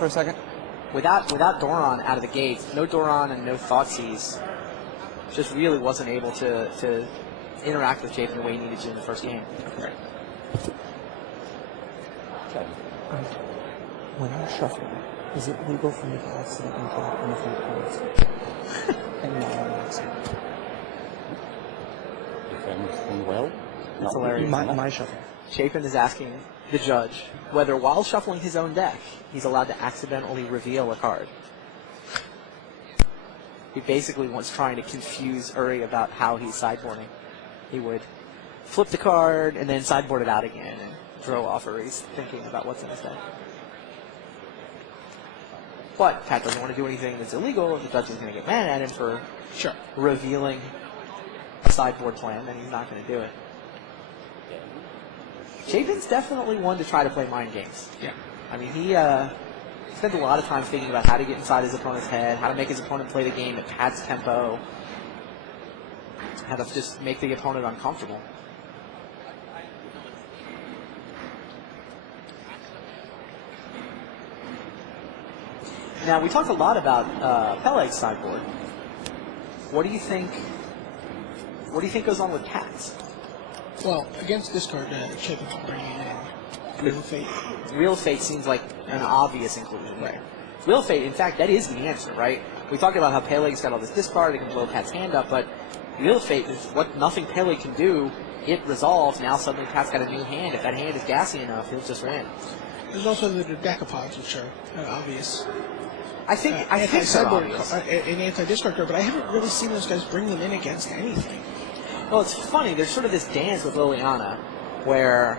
for a second? Without Doron out of the gate, no Doron and no Thoughtseize, just really wasn't able to interact with Chapin the way he needed to in the first game. Right. Okay. When I'm shuffling, is it legal for me to accidentally drop one of my cards? And not on accident. If I understand well, That's hilarious. My shuffle. Chapin is asking the judge whether, while shuffling his own deck, he's allowed to accidentally reveal a card. He basically was trying to confuse Uri about how he's sideboarding. He would flip the card and then sideboard it out again and throw off Uri's thinking about what's in his deck. But Pat doesn't want to do anything that's illegal, and the judge is going to get mad at him for revealing a sideboard plan, then he's not going to do it. Chapin's definitely one to try to play mind games. Yeah. I mean, he spends a lot of time thinking about how to get inside his opponent's head, how to make his opponent play the game at Pat's tempo, how to just make the opponent uncomfortable. Now, we talked a lot about Peleg's sideboard. What do you think goes on with Pat's? Well, against this card, Chapin's bringing in Wheel of Fate. Wheel of Fate seems like an obvious inclusion. Right. Wheel of Fate, in fact, that is the answer, right? We talked about how Peleg's got all this discard, it can blow Pat's hand up, but Wheel of Fate is what nothing Peleg can do. It resolves. Now suddenly Pat's got a new hand. If that hand is gassy enough, he'll just win. There's also the decapods, which are obvious. I think they're obvious. An anti-discard card, but I haven't really seen those guys bring them in against anything. Well, it's funny. There's sort of this dance with Liliana where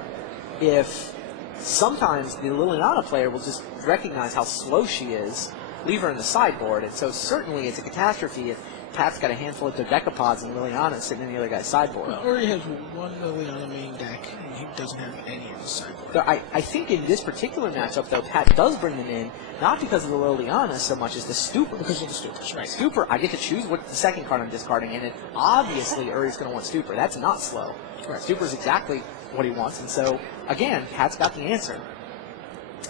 if sometimes the Liliana player will just recognize how slow she is, leave her in the sideboard, and so certainly it's a catastrophe if Pat's got a handful of decapods and Liliana's sitting in the other guy's sideboard. Well, or he has one Liliana main deck, and he doesn't have any in his sideboard. I think in this particular matchup, though, Pat does bring them in, not because of the Liliana so much as the Stupor. Because of the Stupors, right. Stupor, I get to choose what the second card I'm discarding, and obviously Uri's going to want Stupor. That's not slow. Right. Stupor's exactly what he wants, and so, again, Pat's got the answer.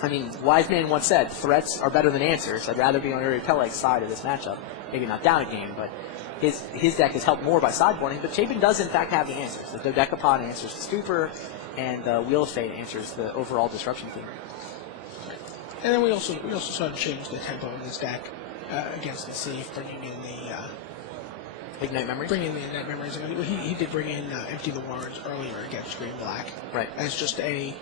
I mean, wise man once said, threats are better than answers. I'd rather be on Uri Peleg's side of this matchup. Maybe not down a game, but his deck is helped more by sideboarding, but Chapin does, in fact, have the answers. The Dodecapod answers the Stupor, and the Wheel of Fate answers the overall disruption theme. And then we also saw him change the tempo in his deck against the Thief, bringing in the Ignite Memories? Bringing in the Ignite Memories. I mean, he did bring in Empty the Warrens earlier against Green Black. Right. As just a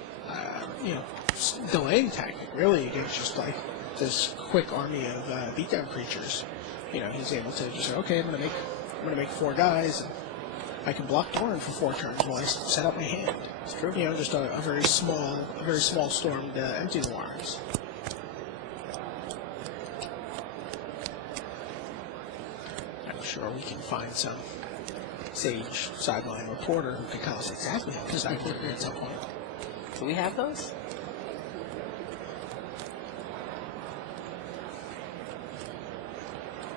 delaying tactic, really, against just like this quick army of beatdown creatures. You know, he's able to just say, okay, I'm gonna make 4 guys. And I can block Doran for 4 turns while I set up my hand. It's true. You know, just a very small storm to Empty the Warrens. I'm sure we can find some sage sideline reporter who can tell us exactly how to sideboard at some point. Do we have those?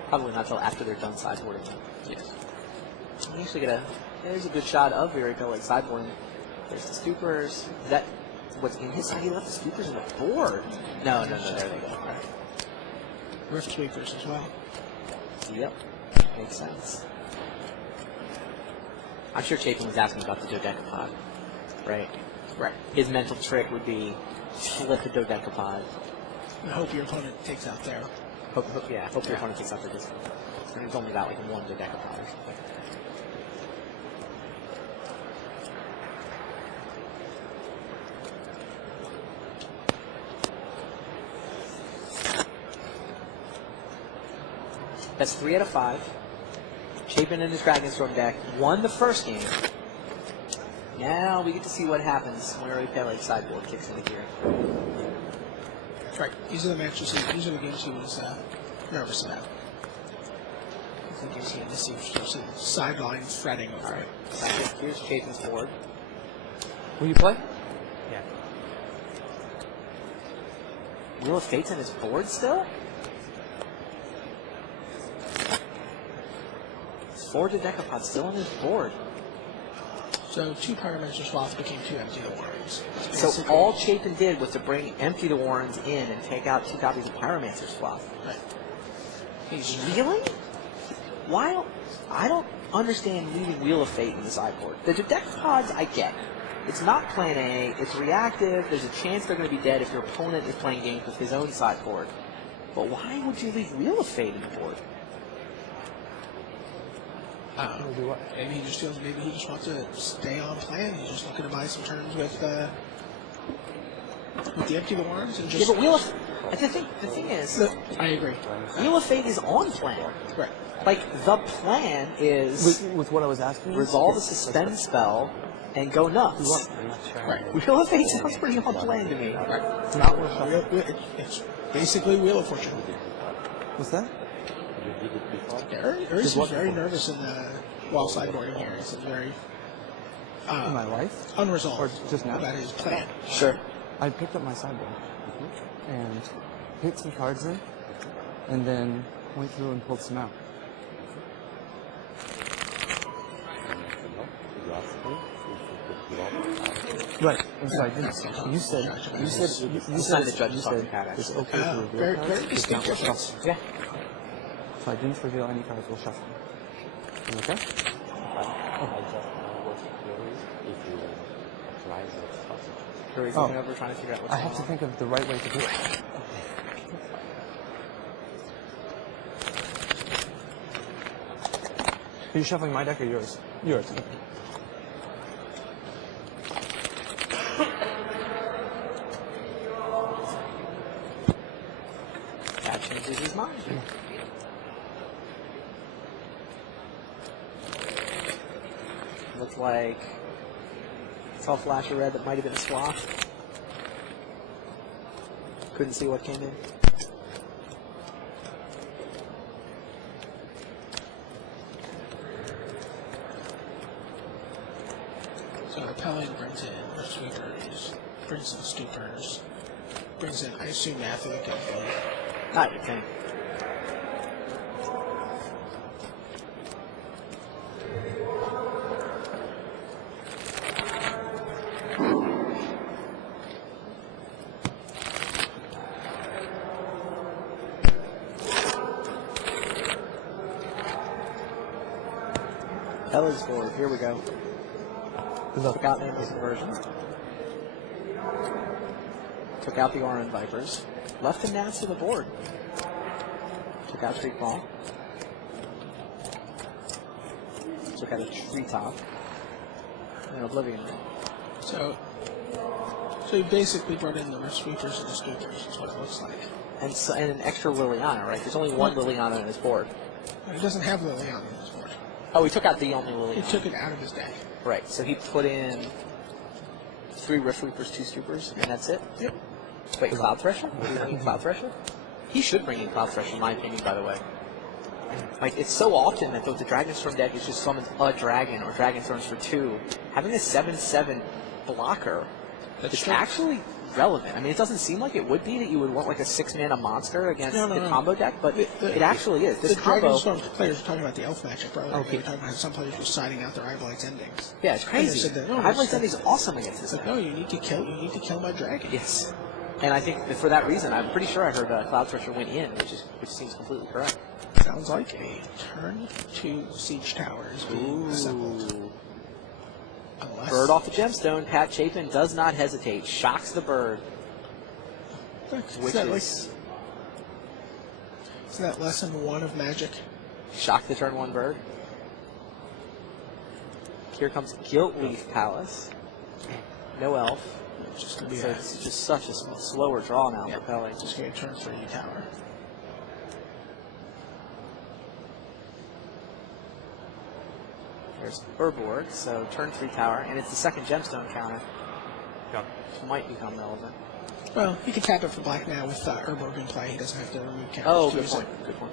Probably not till after they're done sideboarding. Yes. We usually there's a good shot of Uri Peleg sideboarding. There's the Stupors. Is that what's in his side? He left the Stupors on the board. No, there they go. All right. Rift Sweepers as well. Yep. Makes sense. I'm sure Chapin was asking about the Dodecapod. Right. Right. His mental trick would be flip the Dodecapod. I hope your opponent takes out their... Hope your opponent takes out their discard. And it's only about like 1 Dodecapod or something. That's 3 out of 5. Chapin and his Dragonstorm deck won the first game. Now we get to see what happens when Uri Peleg's sideboard kicks into gear. That's right. These are the matches. These are the games he was nervous about. I think he had to see some sideline fretting over it. Here's Chapin's board. Will you play? Yeah. Wheel of Fate's on his board still? 4 Dodecapods still on his board. So 2 Pyromancer swaps became 2 Empty the Warrens. So all Chapin did was to empty the Warrens in and take out 2 copies of Pyromancer Swath. Right. Really? Why? I don't understand leaving Wheel of Fate in the sideboard. The deck pods, I get. It's not plan A. It's reactive. There's a chance they're going to be dead if your opponent is playing games with his own sideboard. But why would you leave Wheel of Fate in the board? Maybe he just feels maybe he just wants to stay on plan. He's just looking to buy some turns with the Empty the Warrens and just. Yeah, but Wheel of the thing is, I agree. Wheel of Fate is on plan. Right. Like, the plan is With what I was asking? resolve a suspend spell and go nuts. Right. Wheel of Fate sounds pretty on plan to me. Right. Not worth shuffling. It's basically Wheel of Fortune. What's that? Urs was very nervous in the while sideboarding here. He's very In my life? unresolved Or just now? about his plan. Sure. I picked up my sideboard and hit some cards in, and then went through and pulled some out. Right. I'm sorry. You said the judge is talking about it's it. okay to reveal Very, cards. very It's distinct not worth difference. shuffling. Yeah. So I didn't reveal any cards. We'll shuffle. You okay? He's Oh. looking over trying to figure out what's I going have to on. think of the right way to do it. Are you shuffling my deck or yours? Yours. Okay. That changes his mind. Looks like saw a flash of red that might have been a swath. Couldn't see what came in. So Repelling brings in Rift Sweepers, brings in Stoopers, brings in, I assume, Athletic and Faith. Not your thing. Pella's board. Here we go. Took out Animal Conversion. Took out the Oran Vipers. Left the Nats to the board. Took out Street Ball. Took out a Treetop. And Oblivion Ring. So he basically brought in the Rift Sweepers and the Stoopers, is what it looks like. And an extra Liliana, right? There's only one Liliana on his board. But he doesn't have Liliana on his board. Oh, he took out the only He Liliana. took it out of his deck. Right, so he put in 3 Rift Sweepers, 2 Stoopers, and that's it? Yep. Wait, Cloud Thresher? Is he bringing Cloud Thresher? He should bring in Cloud Thresher, in my opinion, by the way. Like, it's so often that the Dragonstorm deck is just summons a dragon or Dragonstorms for 2. Having a 7/7 blocker That's is true. actually relevant. I mean, it doesn't seem like it would be that you would want like a 6-mana monster against No. the combo deck, but it actually is. This The combo, Dragonstorm players were talking about the Elf matchup earlier. Okay. They were talking about how some players were siding out their Eyeblights endings. yeah, it's And they crazy. said that, no, I've it's- Ending is awesome against this It's like, deck. no, you need to kill my dragon. Yes. And I think that for that reason, I'm pretty sure I heard Cloud Thresher went in, which seems completely correct. Sounds like a turn 2 Siege Towers being assembled. Ooh. Unless Bird off the gemstone. Pat Chapin does not hesitate. Shocks the bird, which is Isn't that lesson 1 of Magic? shock the turn 1 bird. Here comes Guiltleaf Palace. No elf. It's just going to be So it's just such a slower draw now for Pele. just going to turn 3 tower. There's Urborg, so turn 3 tower, and it's the second gemstone counter. Which might become relevant. Well, he can tap it for black now with Urborg in play. He doesn't have to remove counters. Oh, to good use point. it. Good point.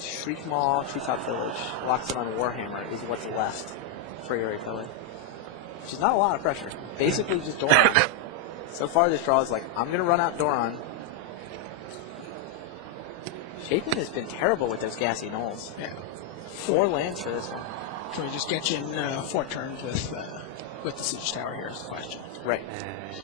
Shriek Maw, Treetop Village, locks it on Warhammer is what's left for Yuri Pele. Which is not a lot of pressure. Basically just Doran. So far this draw is like, I'm going to run out Doran. Chapin has been terrible with those gassy knolls. Yeah. 4 lands for this one. Can we just get you in 4 turns with the Siege Tower here is the question. Right.